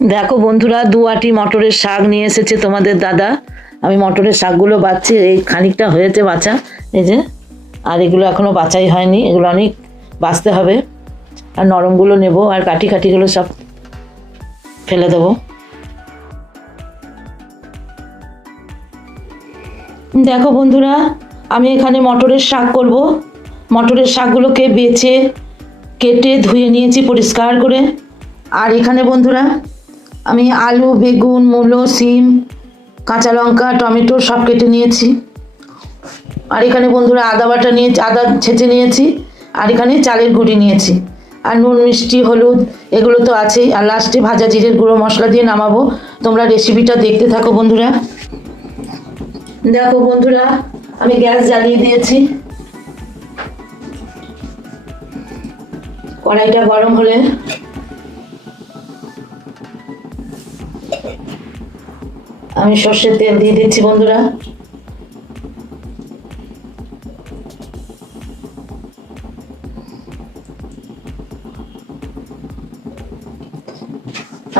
দেখো বন্ধুরা, দু আটি মটরের শাক নিয়ে এসেছে তোমাদের দাদা। আমি মটরের শাকগুলো বাচ্ছি, এই খানিকটা হয়েছে বাছা এই যে, আর এগুলো এখনও বাছাই হয়নি, এগুলো অনেক বাঁচতে হবে। আর নরমগুলো নেব, আর কাঠি কাঠিগুলো সব ফেলে দেবো। দেখো বন্ধুরা, আমি এখানে মটরের শাক করব। মটরের শাকগুলোকে বেছে, কেটে, ধুয়ে নিয়েছি পরিষ্কার করে। আর এখানে বন্ধুরা আমি আলু, বেগুন, মূলো, সিম, কাঁচা লঙ্কা, টমেটো সব কেটে নিয়েছি। আর এখানে বন্ধুরা আদা বাটা নিয়েছি আদা ছেঁচে নিয়েছি। আর এখানে চালের গুঁড়ি নিয়েছি। আর নুন, মিষ্টি, হলুদ, এগুলো তো আছেই। আর লাস্টে ভাজা জিরের গুঁড়ো মশলা দিয়ে নামাবো। তোমরা রেসিপিটা দেখতে থাকো বন্ধুরা। দেখো বন্ধুরা, আমি গ্যাস জ্বালিয়ে দিয়েছি। কড়াইটা গরম হলে আমি সর্ষের তেল দিয়ে দিচ্ছি, বন্ধুরা।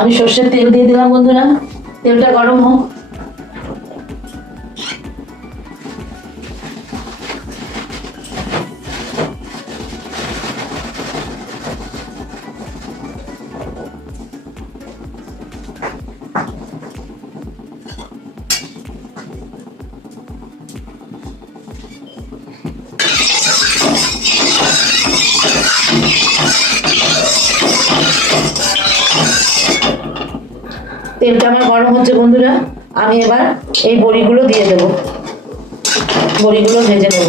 আমি সর্ষের তেল দিয়ে দিলাম, বন্ধুরা। তেলটা গরম হোক। তেলটা আমার গরম হচ্ছে বন্ধুরা, আমি এবার এই বড়িগুলো দিয়ে দেব। বড়িগুলো ভেজে নেব।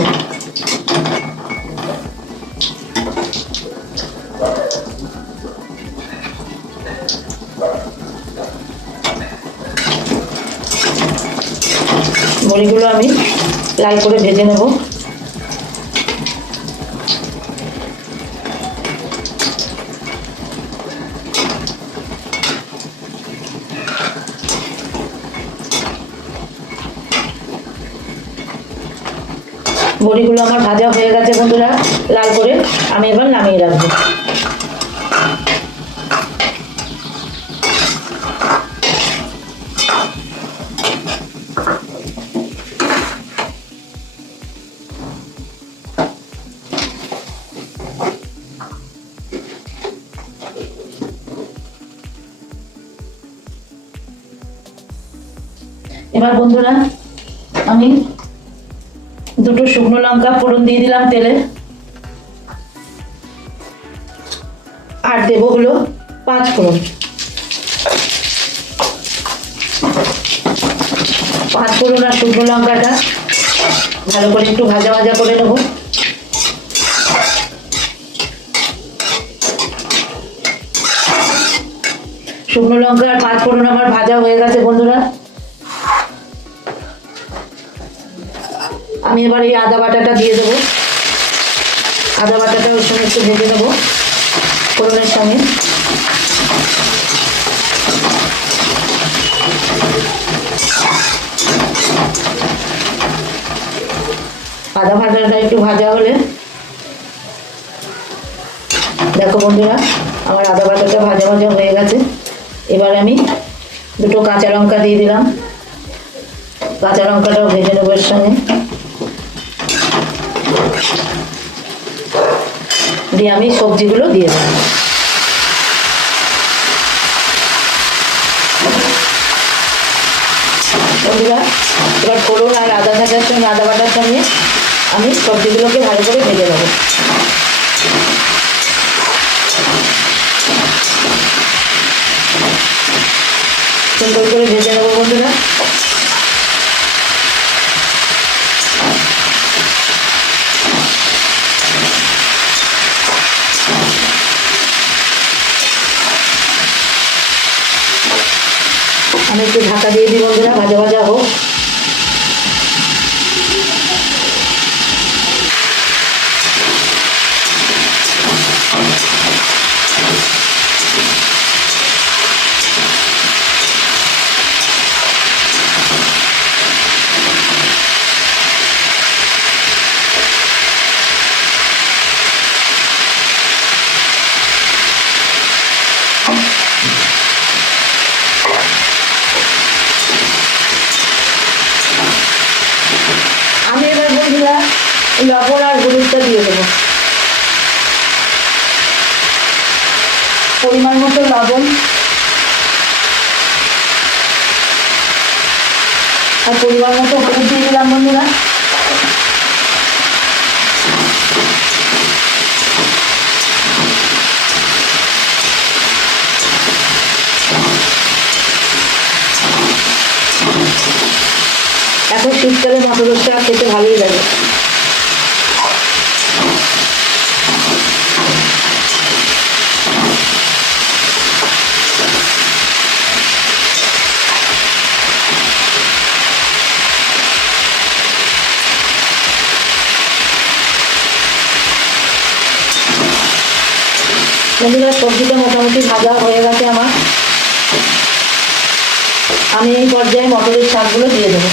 বড়িগুলো আমি লাল করে ভেজে নেব। বড়িগুলো আমার ভাজা হয়ে গেছে বন্ধুরা, লাল করে। আমি এবার নামিয়ে রাখব। এবার বন্ধুরা, আমি দুটো শুকনো লঙ্কা ফোড়ন দিয়ে দিলাম তেলে। আর দেবো হলো পাঁচ ফোড়ন। পাঁচ ফোড়ন আর শুকনো লঙ্কাটা ভালো করে একটু ভাজা ভাজা করে নেব। শুকনো লঙ্কা আর পাঁচ ফোড়ন আমার ভাজা হয়ে গেছে বন্ধুরা। আমি এবার এই আদা বাটাটা দিয়ে দেবো। আদা বাটাটা ওর সঙ্গে একটু ভেজে নেব ফোড়নের সঙ্গে। আদা ভাজাটা একটু ভাজা হলে দেখো বন্ধুরা, আমার আদা বাটাটা ভাজা ভাজা হয়ে গেছে। এবার আমি দুটো কাঁচা লঙ্কা দিয়ে দিলাম। কাঁচা লঙ্কাটাও ভেজে নেব এর সঙ্গে। দিয়ে আমি সবজিগুলো দিয়ে দেবো। এবার ফোড়ন আর আদা ভাজার সঙ্গে আদা বাটার সঙ্গে আমি সবজিগুলোকে ভালো করে ভেজে নেব। সুন্দর করে ভেজে নেব বন্ধুরা আমি একটু ঢাকা দিয়ে দিই বন্ধুরা ভাজা ভাজা লবণ আর পরিমাণ মতো হলুদ দিয়ে দিলাম, বন্ধুরা। এখন শীতকালে মটরের শাক খেতে ভালোই লাগে বন্ধুরা সবজিটা মোটামুটি ভাজা হয়ে গেছে আমার আমি এই পর্যায়ে মটরের শাকগুলো দিয়ে দেবো।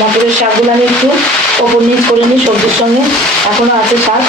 মটরের শাকগুলো আমি একটু ওপর নিচ করে নিই, সবজির সঙ্গে। এখনও আছে শাক।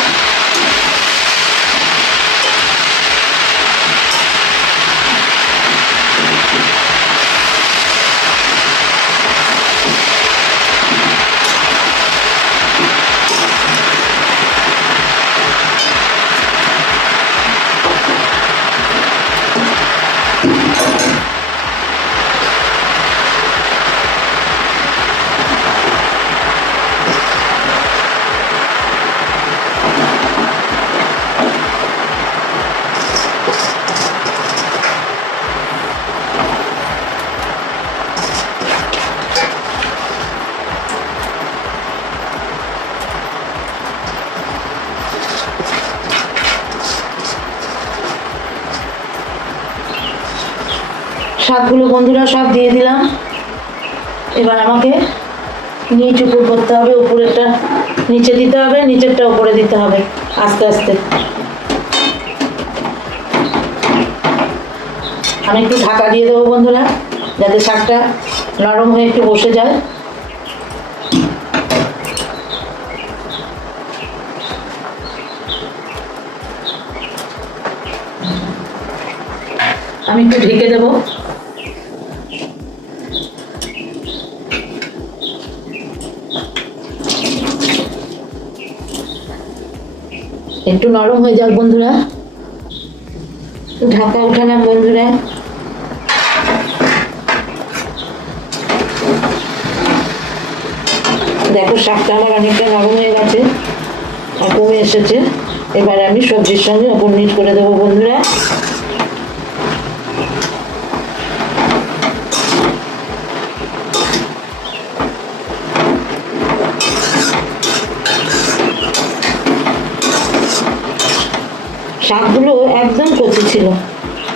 শাকগুলো বন্ধুরা সব দিয়ে দিলাম। এবার আমাকে নিচ উপর করতে হবে, উপরেরটা নিচে দিতে হবে, নিচেরটা উপরে দিতে হবে, আস্তে আস্তে। আমি একটু ঢাকা দিয়ে দেবো বন্ধুরা, যাতে শাকটা নরম হয়ে একটু বসে যায়। আমি একটু ঢেকে দেবো। একটু নরম হয়ে যাক, বন্ধুরা। ঢাকা উঠালাম বন্ধুরা। দেখো, শাকটা আমার অনেকটা নরম হয়ে গেছে আর কমে এসেছে। এবার আমি সবজির সঙ্গে নিচ করে দেবো, বন্ধুরা শাকগুলো একদম কচি ছিল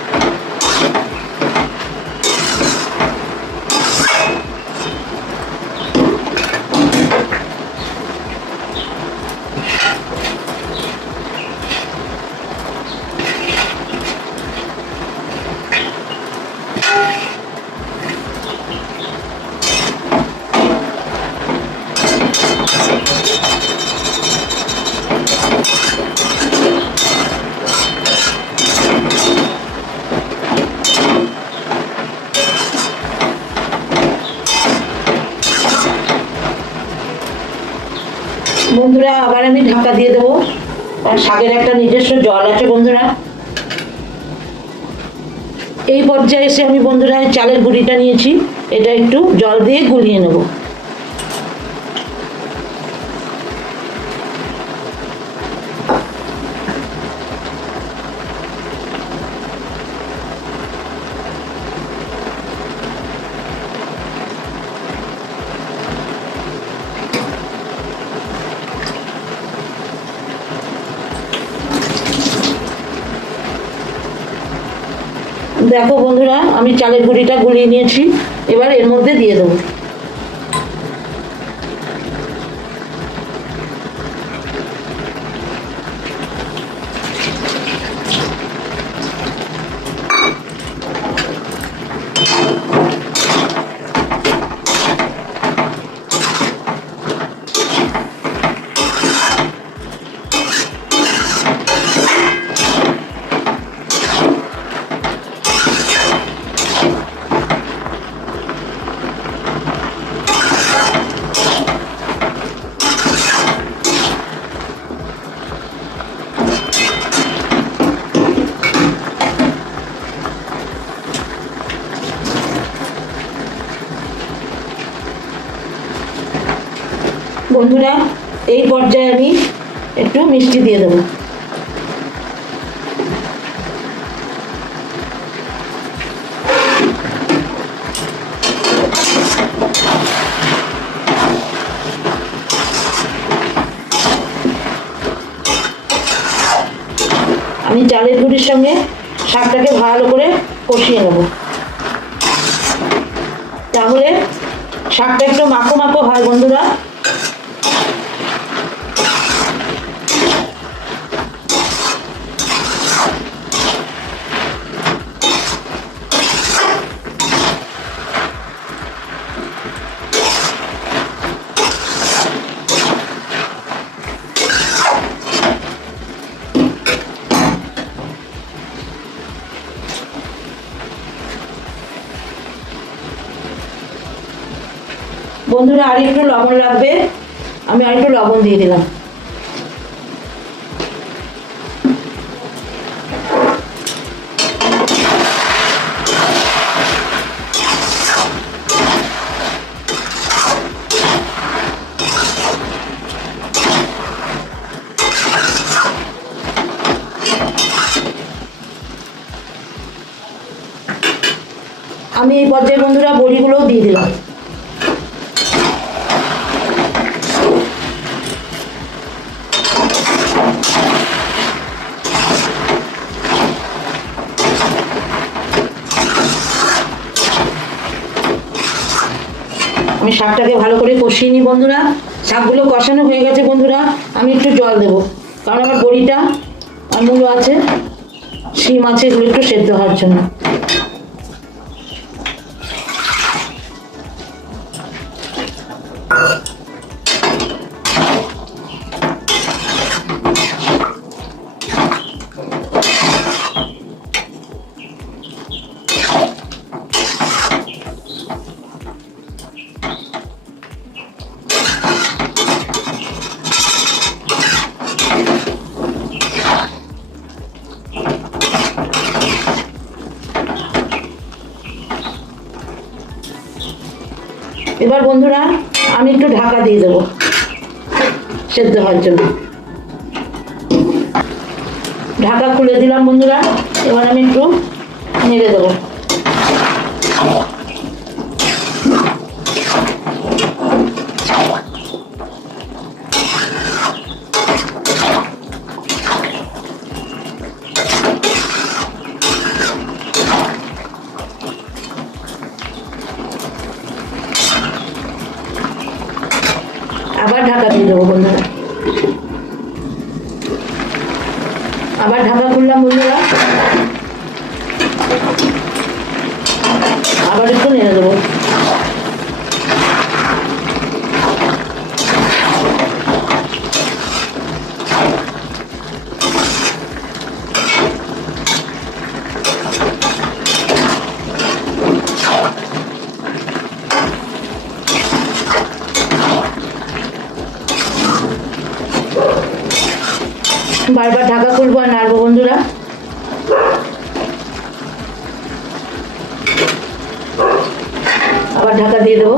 বন্ধুরা আবার আমি ঢাকা দিয়ে দেবো আর শাকের একটা নিজস্ব জল আছে, বন্ধুরা। এই পর্যায়ে এসে আমি বন্ধুরা, চালের গুঁড়িটা নিয়েছি। এটা একটু জল দিয়ে গুলিয়ে নেব। আমি চালের গুঁড়িটা গুলিয়ে নিয়েছি এবার এর মধ্যে দিয়ে দেবো। বন্ধুরা, এই পর্যায়ে আমি একটু মিষ্টি দিয়ে দেবো। আমি চালের গুঁড়ির সঙ্গে শাকটাকে ভালো করে কষিয়ে নেব। তাহলে শাকটা একটু মাখো মাখো হয় বন্ধুরা। বন্ধুরা আর একটু লবণ লাগবে। আমি আর একটু লবণ দিয়ে দিলাম। শাকটাকে ভালো করে কষিয়ে নিই বন্ধুরা। শাকগুলো কষানো হয়ে গেছে বন্ধুরা। আমি একটু জল দেবো। কারণ আমার বড়িটা আর মূলো আছে, শিম আছে, এগুলো একটু সেদ্ধ হওয়ার জন্য। সেদ্ধ জন্য ঢাকা খুলে দিলাম বন্ধুরা এবার আমি একটু নেড়ে দেবো। আবার ঢাকা খুললাম বন্ধুরা আবার একটু নেড়ে দেবো বারবার ঢাকা খুলবো আর নাড়বো বন্ধুরা আবার ঢাকা দিয়ে দেবো।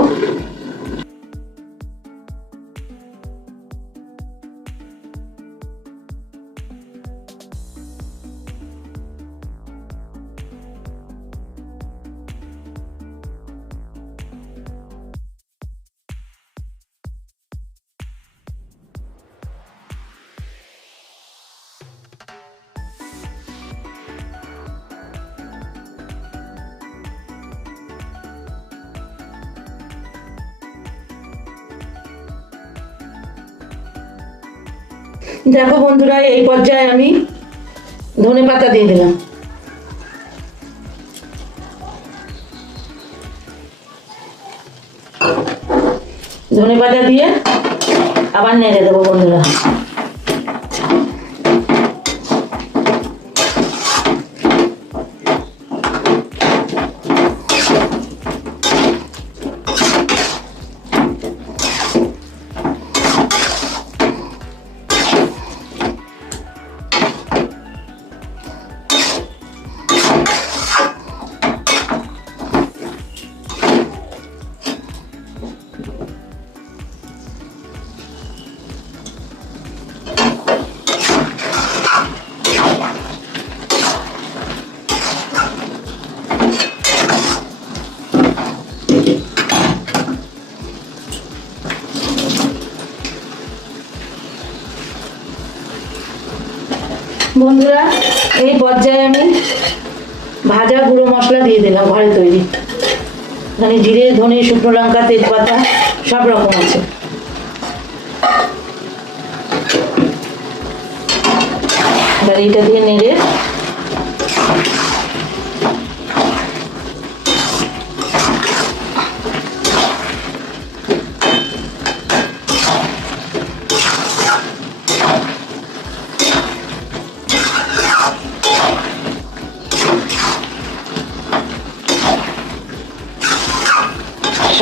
দেখো বন্ধুরা, এই পর্যায়ে আমি ধনে পাতা দিয়ে দিলাম। ধনে পাতা দিয়ে আবার নেড়ে দেবো বন্ধুরা। বন্ধুরা, এই পর্যায়ে আমি ভাজা গুঁড়ো মশলা দিয়ে দিলাম ঘরে তৈরি। মানে জিরে, ধনে, শুকনো লঙ্কা, তেজপাতা, সব রকম আছে। এটা দিয়ে নেড়ে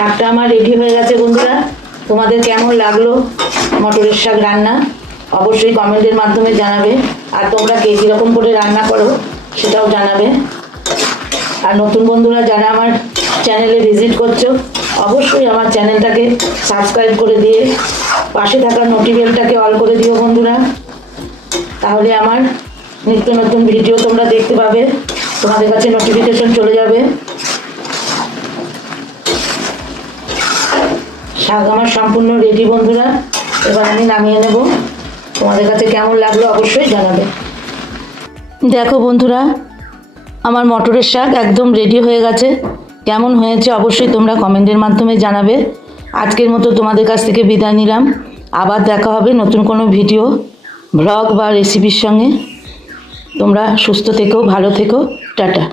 শাকটা আমার রেডি হয়ে গেছে বন্ধুরা। তোমাদের কেমন লাগল মটরের শাক রান্না? অবশ্যই কমেন্টের মাধ্যমে জানাবে। আর তোমরা কে কীরকম করে রান্না করো সেটাও জানাবে। আর নতুন বন্ধুরা যারা আমার চ্যানেলে ভিজিট করছ, অবশ্যই আমার চ্যানেলটাকে সাবস্ক্রাইব করে দিয়ে পাশে থাকা নোটিফিকেশনটাকে অল করে দিও বন্ধুরা। তাহলে আমার নিত্য নতুন ভিডিও তোমরা দেখতে পাবে। তোমাদের কাছে নোটিফিকেশন চলে যাবে। শাক আমার সম্পূর্ণ রেডি বন্ধুরা। এবার আমি নামিয়ে নেব। তোমাদের কাছে কেমন লাগল অবশ্যই জানাবে। দেখো বন্ধুরা, আমার মটরের শাক একদম রেডি হয়ে গেছে। কেমন হয়েছে অবশ্যই তোমরা কমেন্টের মাধ্যমে জানাবে। আজকের মতো তোমাদের কাছ থেকে বিদায় নিলাম। আবার দেখা হবে নতুন কোনো ভিডিও ভ্লগ বা রেসিপির সঙ্গে। তোমরা সুস্থ থেকো, ভালো থেকো। টাটা।